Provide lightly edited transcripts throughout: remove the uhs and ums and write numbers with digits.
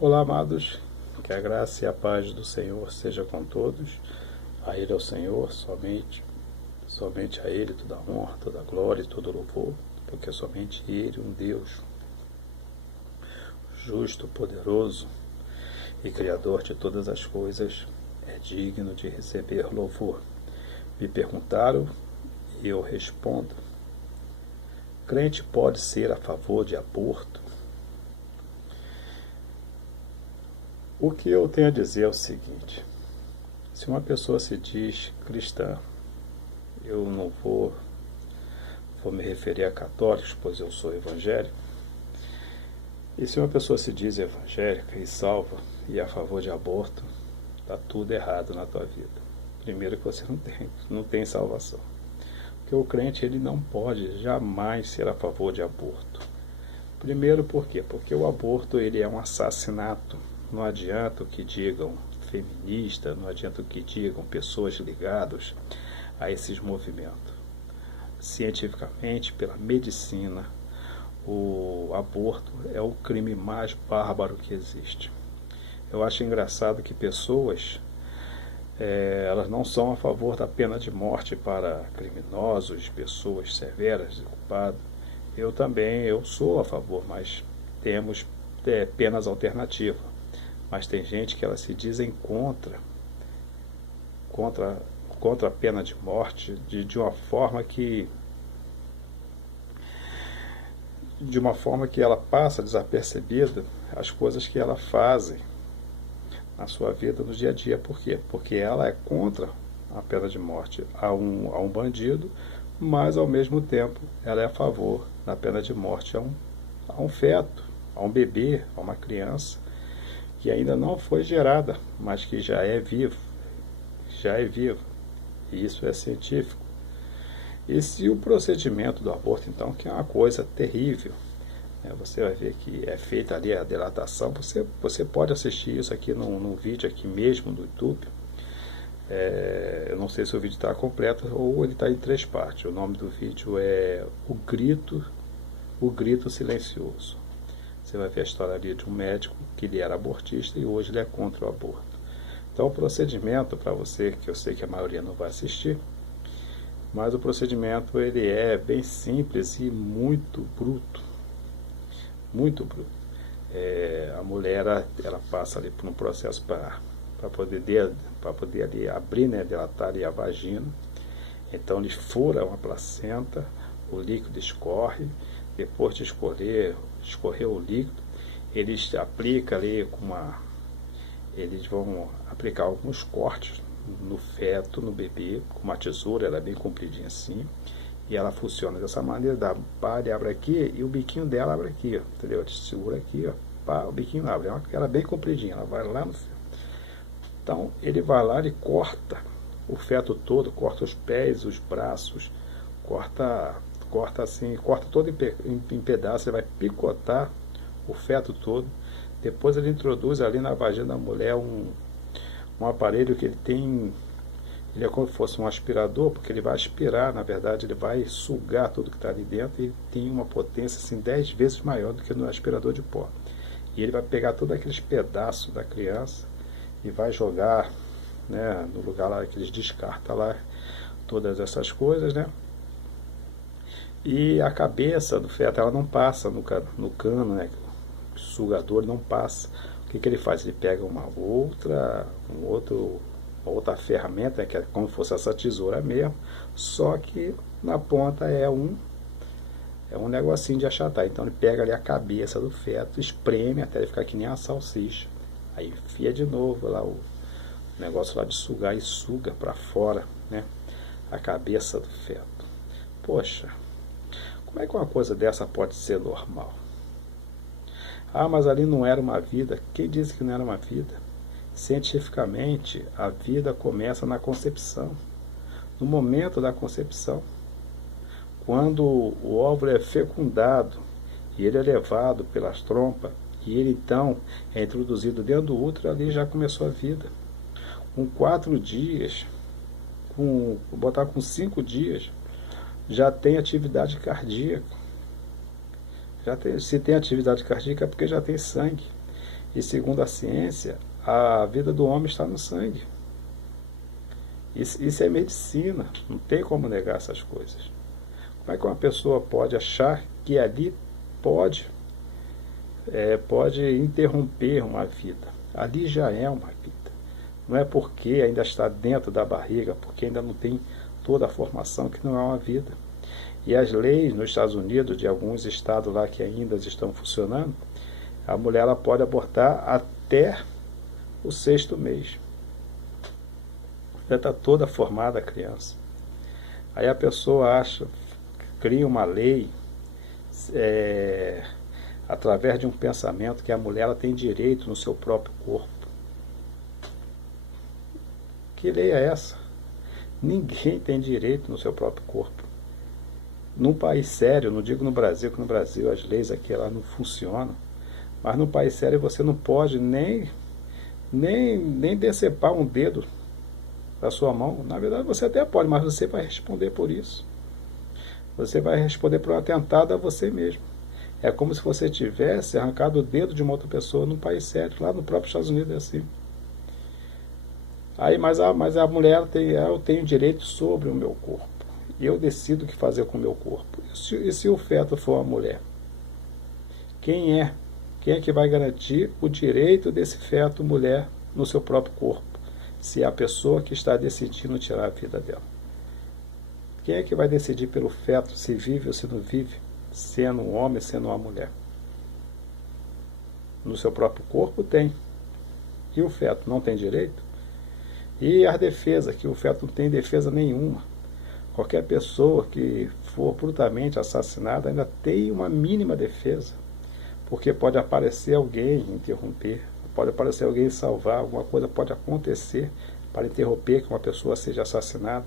Olá, amados, que a graça e a paz do Senhor seja com todos. A Ele é o Senhor, somente a Ele toda a honra, toda a glória e todo o louvor, porque somente Ele, um Deus justo, poderoso e Criador de todas as coisas, é digno de receber louvor. Me perguntaram e eu respondo: crente pode ser a favor de aborto? O que eu tenho a dizer é o seguinte: se uma pessoa se diz cristã, eu não vou me referir a católicos, pois eu sou evangélico. E se uma pessoa se diz evangélica e salva e é a favor de aborto, está tudo errado na tua vida. Primeiro que você não tem salvação. Porque o crente ele não pode jamais ser a favor de aborto. Primeiro por quê? Porque o aborto ele é um assassinato. Não adianta o que digam feministas, não adianta o que digam pessoas ligadas a esses movimentos. Cientificamente, pela medicina, o aborto é o crime mais bárbaro que existe. Eu acho engraçado que pessoas elas não são a favor da pena de morte para criminosos, pessoas severas e culpadas. Eu sou a favor, mas temos penas alternativas. Mas tem gente que elas se dizem contra a pena de morte de uma forma que ela passa desapercebida as coisas que ela fazem na sua vida no dia a dia. Por quê? Porque ela é contra a pena de morte a um bandido, mas ao mesmo tempo ela é a favor da pena de morte a um feto, a um bebê, a uma criança que ainda não foi gerada, mas que já é vivo. E isso é científico. E se o procedimento do aborto, então, que é uma coisa terrível, né? Você vai ver que é feita ali a dilatação. Você pode assistir isso aqui num vídeo aqui mesmo no YouTube. Eu não sei se o vídeo está completo ou ele está em 3 partes. O nome do vídeo é O Grito Silencioso. Você vai ver a história ali de um médico que ele era abortista e hoje ele é contra o aborto. Então o procedimento, para você, que eu sei que a maioria não vai assistir, mas o procedimento ele é bem simples e muito bruto. Muito bruto. A mulher ela passa ali por um processo para poder ali abrir, né, dilatar ali a vagina. Então ele fura uma placenta, o líquido escorre. Depois de escorrer o líquido, eles aplicam ali eles vão aplicar alguns cortes no feto, no bebê, com uma tesoura, ela é bem compridinha assim, e ela funciona dessa maneira, ele abre aqui e o biquinho dela abre aqui, entendeu? Ele segura aqui, ó, pá, o biquinho abre, ela é bem compridinha, ela vai lá no feto. Então ele vai lá e corta o feto todo, corta os pés, os braços, corta todo em pedaços, ele vai picotar o feto todo. Depois ele introduz ali na vagina da mulher um aparelho que ele é como se fosse um aspirador, porque ele vai aspirar, na verdade ele vai sugar tudo que está ali dentro, e tem uma potência assim 10 vezes maior do que no aspirador de pó. E ele vai pegar todos aqueles pedaços da criança e vai jogar, né, no lugar lá que eles descartam lá todas essas coisas, né? E a cabeça do feto ela não passa no cano, né? O sugador não passa. O que ele faz? Ele pega uma outra ferramenta, né, que é como se fosse essa tesoura mesmo, só que na ponta é um negocinho de achatar. Então ele pega ali a cabeça do feto, espreme até ele ficar que nem uma salsicha. Aí enfia de novo lá o negócio lá de sugar e suga para fora, né, a cabeça do feto. Poxa, como é que uma coisa dessa pode ser normal? Ah, mas ali não era uma vida. Quem disse que não era uma vida? Cientificamente, a vida começa na concepção, no momento da concepção. Quando o óvulo é fecundado e ele é levado pelas trompas, e ele então é introduzido dentro do útero, ali já começou a vida. Com 4 dias, botar com 5 dias, já tem atividade cardíaca. Se tem atividade cardíaca é porque já tem sangue. E segundo a ciência, a vida do homem está no sangue. Isso é medicina, não tem como negar essas coisas. Como é que uma pessoa pode achar que ali pode interromper uma vida? Ali já é uma vida. Não é porque ainda está dentro da barriga, porque ainda não tem toda a formação, que não é uma vida. E as leis nos Estados Unidos, de alguns estados lá que ainda estão funcionando, a mulher ela pode abortar até o 6º mês. Já está toda formada a criança. Aí a pessoa cria uma lei através de um pensamento que a mulher ela tem direito no seu próprio corpo. Que lei é essa? Ninguém tem direito no seu próprio corpo. Num país sério, não digo no Brasil, que no Brasil as leis aqui elas não funcionam, mas num país sério você não pode nem decepar um dedo da sua mão. Na verdade você até pode, mas você vai responder por isso. Você vai responder por um atentado a você mesmo. É como se você tivesse arrancado o dedo de uma outra pessoa num país sério. Lá no próprio Estados Unidos é assim. Aí, mas a mulher eu tenho direito sobre o meu corpo. E eu decido o que fazer com o meu corpo. E se o feto for uma mulher? Quem é que vai garantir o direito desse feto mulher no seu próprio corpo? Se é a pessoa que está decidindo tirar a vida dela. Quem é que vai decidir pelo feto se vive ou se não vive, sendo um homem, sendo uma mulher? No seu próprio corpo tem. E o feto não tem direito? E a defesa, que o feto não tem defesa nenhuma. Qualquer pessoa que for brutamente assassinada ainda tem uma mínima defesa. Porque pode aparecer alguém interromper, pode aparecer alguém salvar, alguma coisa pode acontecer para interromper que uma pessoa seja assassinada.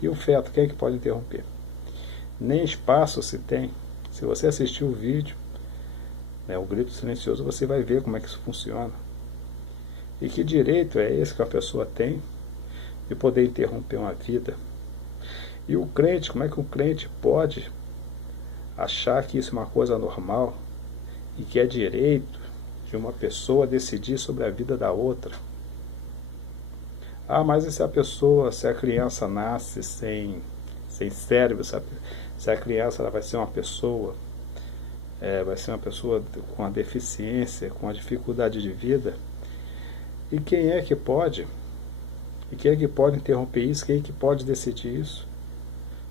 E o feto, quem é que pode interromper? Nem espaço se tem. Se você assistir o vídeo, o grito silencioso, você vai ver como é que isso funciona. E que direito é esse que a pessoa tem de poder interromper uma vida? E o crente, como é que o crente pode achar que isso é uma coisa normal e que é direito de uma pessoa decidir sobre a vida da outra? Ah, mas e se a criança nasce sem cérebro, se a criança ela vai ser uma pessoa com uma deficiência, com uma dificuldade de vida? E quem é que pode? E quem é que pode interromper isso? Quem é que pode decidir isso?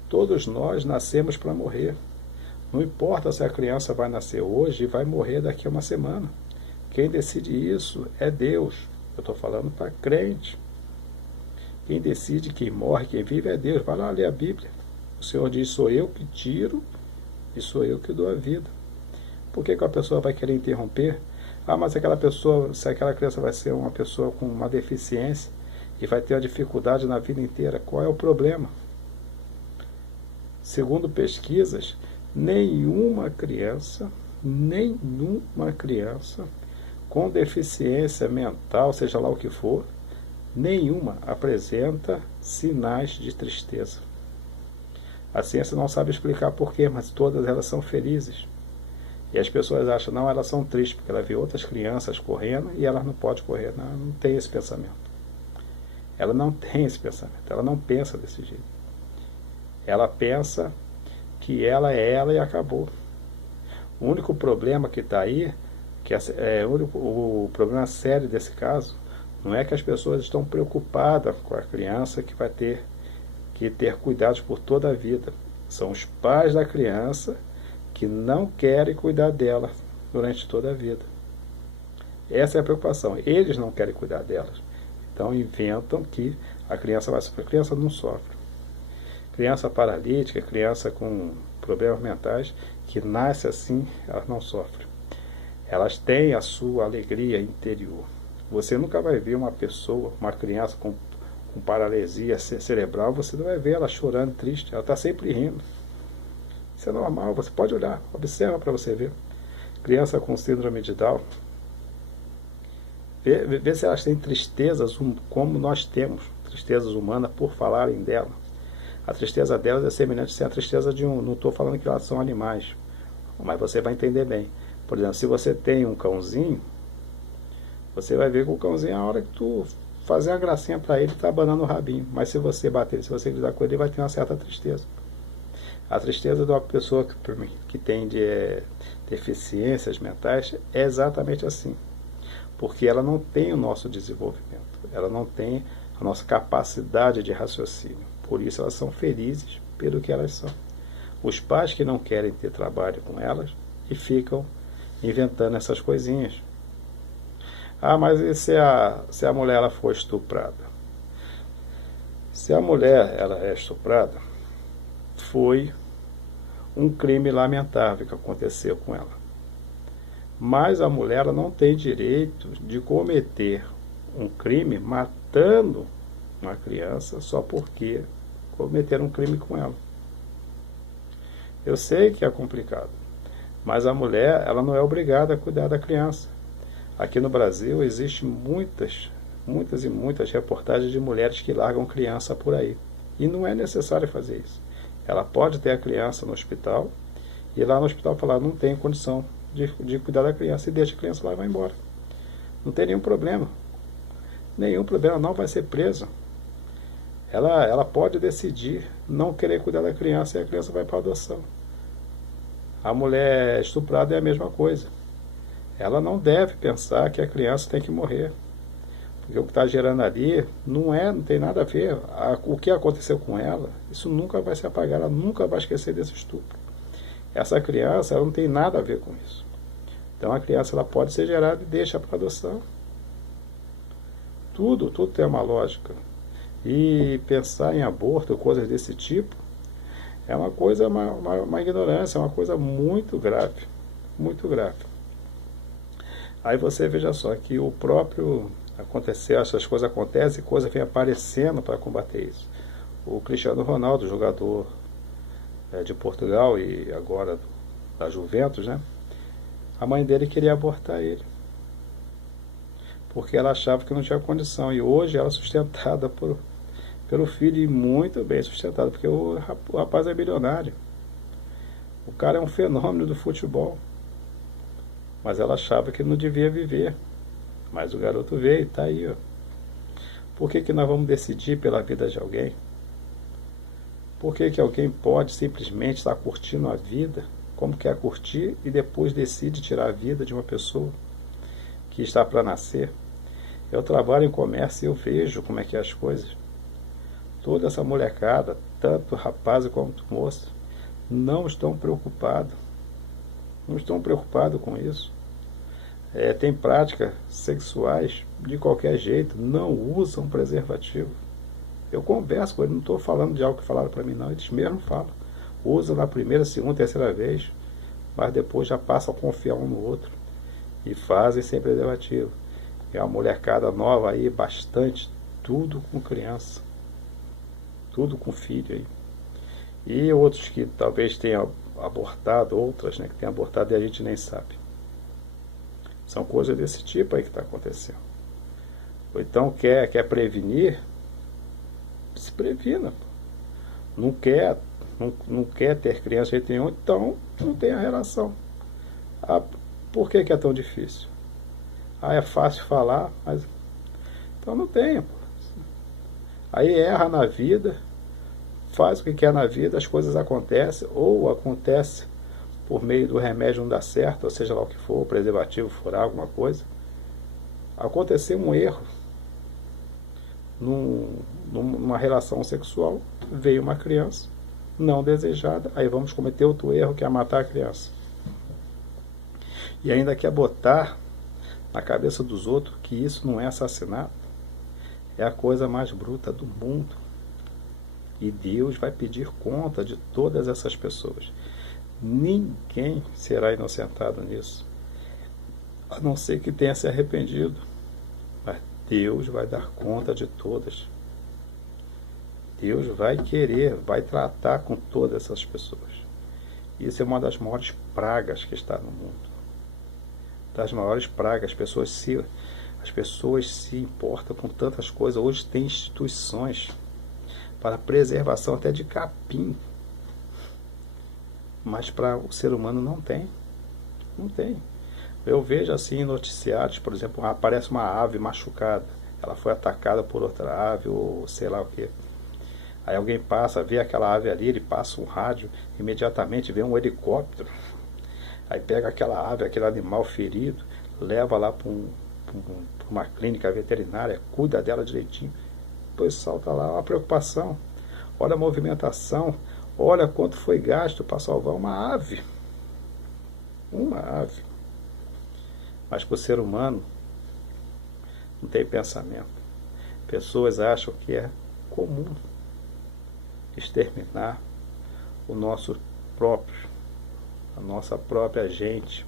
Todos nós nascemos para morrer. Não importa se a criança vai nascer hoje e vai morrer daqui a uma semana. Quem decide isso é Deus. Eu estou falando para crente. Quem decide quem morre, quem vive é Deus. Vai lá ler a Bíblia. O Senhor diz, sou eu que tiro e sou eu que dou a vida. Por que a pessoa vai querer interromper? Ah, mas se aquela criança vai ser uma pessoa com uma deficiência e vai ter uma dificuldade na vida inteira, qual é o problema? Segundo pesquisas, nenhuma criança com deficiência mental, seja lá o que for, nenhuma apresenta sinais de tristeza. A ciência não sabe explicar porquê, mas todas elas são felizes. E as pessoas acham, não, elas são tristes, porque ela vê outras crianças correndo e elas não podem correr. Não tem esse pensamento. Ela não tem esse pensamento, ela não pensa desse jeito. Ela pensa que ela é ela e acabou. O único problema que está aí, o problema sério desse caso, não é que as pessoas estão preocupadas com a criança que vai ter que ter cuidados por toda a vida. São os pais da criança que não querem cuidar dela durante toda a vida. Essa é a preocupação. Eles não querem cuidar delas. Então inventam que a criança vai sofrer. A criança não sofre. Criança paralítica, criança com problemas mentais, que nasce assim, elas não sofrem. Elas têm a sua alegria interior. Você nunca vai ver uma pessoa, uma criança com paralisia cerebral, você não vai ver ela chorando, triste. Ela está sempre rindo. Isso é normal, você pode olhar, observa para você ver. Criança com síndrome de Down, vê se elas têm tristezas como nós temos, tristezas humanas por falarem dela. A tristeza delas é semelhante à tristeza de não estou falando que elas são animais, mas você vai entender bem. Por exemplo, se você tem um cãozinho, Você vai ver que o cãozinho, a hora que tu fazer uma gracinha para ele, tá abanando o rabinho. Mas se você bater, se você gritar com ele, ele vai ter uma certa tristeza. A tristeza de uma pessoa que tem deficiências mentais é exatamente assim. Porque ela não tem o nosso desenvolvimento. Ela não tem a nossa capacidade de raciocínio. Por isso elas são felizes pelo que elas são. Os pais que não querem ter trabalho com elas e ficam inventando essas coisinhas. Ah, mas e se a mulher ela for estuprada? Se a mulher ela é estuprada, foi um crime lamentável que aconteceu com ela. Mas a mulher ela não tem direito de cometer um crime matando uma criança só porque cometeram um crime com ela. Eu sei que é complicado, mas a mulher ela não é obrigada a cuidar da criança. Aqui no Brasil existem muitas e muitas reportagens de mulheres que largam criança por aí. E não é necessário fazer isso. Ela pode ter a criança no hospital e lá no hospital falar, não tenho condição de cuidar da criança, e deixa a criança lá e vai embora. Não tem nenhum problema. Nenhum problema, não vai ser presa. Ela pode decidir não querer cuidar da criança e a criança vai para a adoção. A mulher estuprada é a mesma coisa. Ela não deve pensar que a criança tem que morrer. Porque o que está gerando ali não tem nada a ver. O que aconteceu com ela, isso nunca vai se apagar, ela nunca vai esquecer desse estupro. Essa criança ela não tem nada a ver com isso. Então a criança ela pode ser gerada e deixa para adoção. Tudo tem uma lógica. E pensar em aborto, coisas desse tipo, é uma coisa, uma ignorância, é uma coisa muito grave. Muito grave. Aí você veja só que o próprio aconteceu, essas coisas acontecem e coisa vem aparecendo para combater isso. O Cristiano Ronaldo, jogador de Portugal e agora da Juventus, né? A mãe dele queria abortar ele. Porque ela achava que não tinha condição. E hoje ela é sustentada pelo filho e muito bem sustentada, porque o rapaz é bilionário. O cara é um fenômeno do futebol. Mas ela achava que não devia viver. Mas o garoto veio e está aí. Ó. Por que nós vamos decidir pela vida de alguém? Por que alguém pode simplesmente estar curtindo a vida, como quer curtir, e depois decide tirar a vida de uma pessoa que está para nascer? Eu trabalho em comércio e eu vejo como é que é as coisas. Toda essa molecada, tanto rapaz quanto moça, não estão preocupados. Não estão preocupados com isso. Tem práticas sexuais de qualquer jeito, não usam preservativo. Eu converso com eles, não estou falando de algo que falaram para mim, não. Eles mesmos falam. Usam na primeira, segunda, terceira vez, mas depois já passam a confiar um no outro. E fazem sem preservativo. É uma molecada nova aí, bastante, tudo com criança. Tudo com filho aí. E outros que talvez tenham abortado, outras, né, que tenham abortado e a gente nem sabe. São coisas desse tipo aí que está acontecendo. Ou então quer prevenir, se previna. Não quer ter criança de jeito nenhum, então não tem a relação. Por que é tão difícil? É fácil falar, mas então não tem. Aí erra na vida, faz o que quer na vida, as coisas acontecem, ou acontece por meio do remédio não dá certo, ou seja lá o que for, o preservativo furar alguma coisa. Aconteceu um erro numa relação sexual, veio uma criança não desejada, aí vamos cometer outro erro que é matar a criança. E ainda quer botar na cabeça dos outros que isso não é assassinato. É a coisa mais bruta do mundo. E Deus vai pedir conta de todas essas pessoas. Ninguém será inocentado nisso, a não ser que tenha se arrependido. Mas Deus vai dar conta de todas. Deus vai querer, vai tratar com todas essas pessoas. Isso é uma das maiores pragas que está no mundo. Das maiores pragas. As pessoas se importam com tantas coisas. Hoje tem instituições para preservação até de capim. Mas para o ser humano não tem. Não tem. Eu vejo assim em noticiários, por exemplo, aparece uma ave machucada, ela foi atacada por outra ave ou sei lá o que. Aí alguém passa, vê aquela ave ali, ele passa um rádio, imediatamente vê um helicóptero. Aí pega aquela ave, aquele animal ferido, leva lá para uma clínica veterinária, cuida dela direitinho. Depois salta lá uma preocupação. Olha a movimentação, olha quanto foi gasto para salvar uma ave. Uma ave. Mas para o ser humano não tem pensamento. Pessoas acham que é comum exterminar o nosso próprio, a nossa própria gente,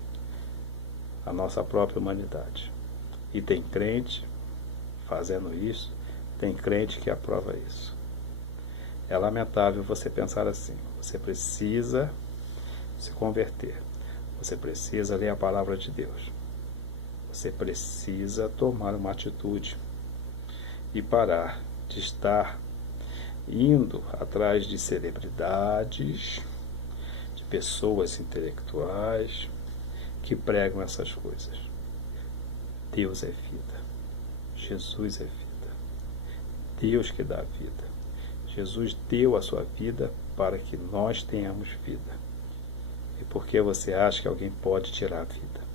a nossa própria humanidade. E tem crente fazendo isso, tem crente que aprova isso. É lamentável você pensar assim. Você precisa se converter. Você precisa ler a palavra de Deus. Você precisa tomar uma atitude e parar de estar indo atrás de celebridades, de pessoas intelectuais que pregam essas coisas. Deus é vida. Jesus é vida. Deus que dá vida. Jesus deu a sua vida para que nós tenhamos vida. E por que você acha que alguém pode tirar a vida?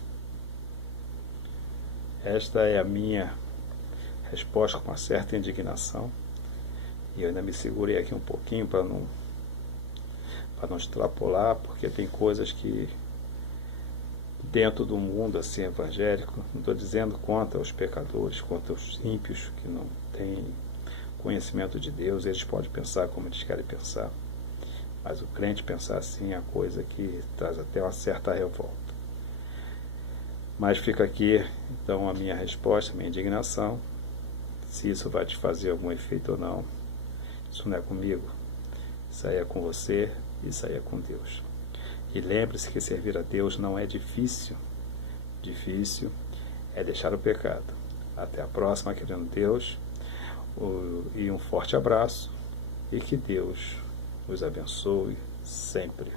Esta é a minha resposta com uma certa indignação. E eu ainda me segurei aqui um pouquinho para não extrapolar, porque tem coisas que dentro do mundo assim evangélico, não estou dizendo contra os pecadores, contra os ímpios que não têm conhecimento de Deus, eles podem pensar como eles querem pensar, mas o crente pensar assim é a coisa que traz até uma certa revolta. Mas fica aqui então a minha resposta, a minha indignação. Se isso vai te fazer algum efeito ou não, isso não é comigo, isso aí é com você, isso aí é com Deus. E lembre-se que servir a Deus não é difícil. Difícil é deixar o pecado. Até a próxima, querendo Deus, e um forte abraço, e que Deus os abençoe sempre.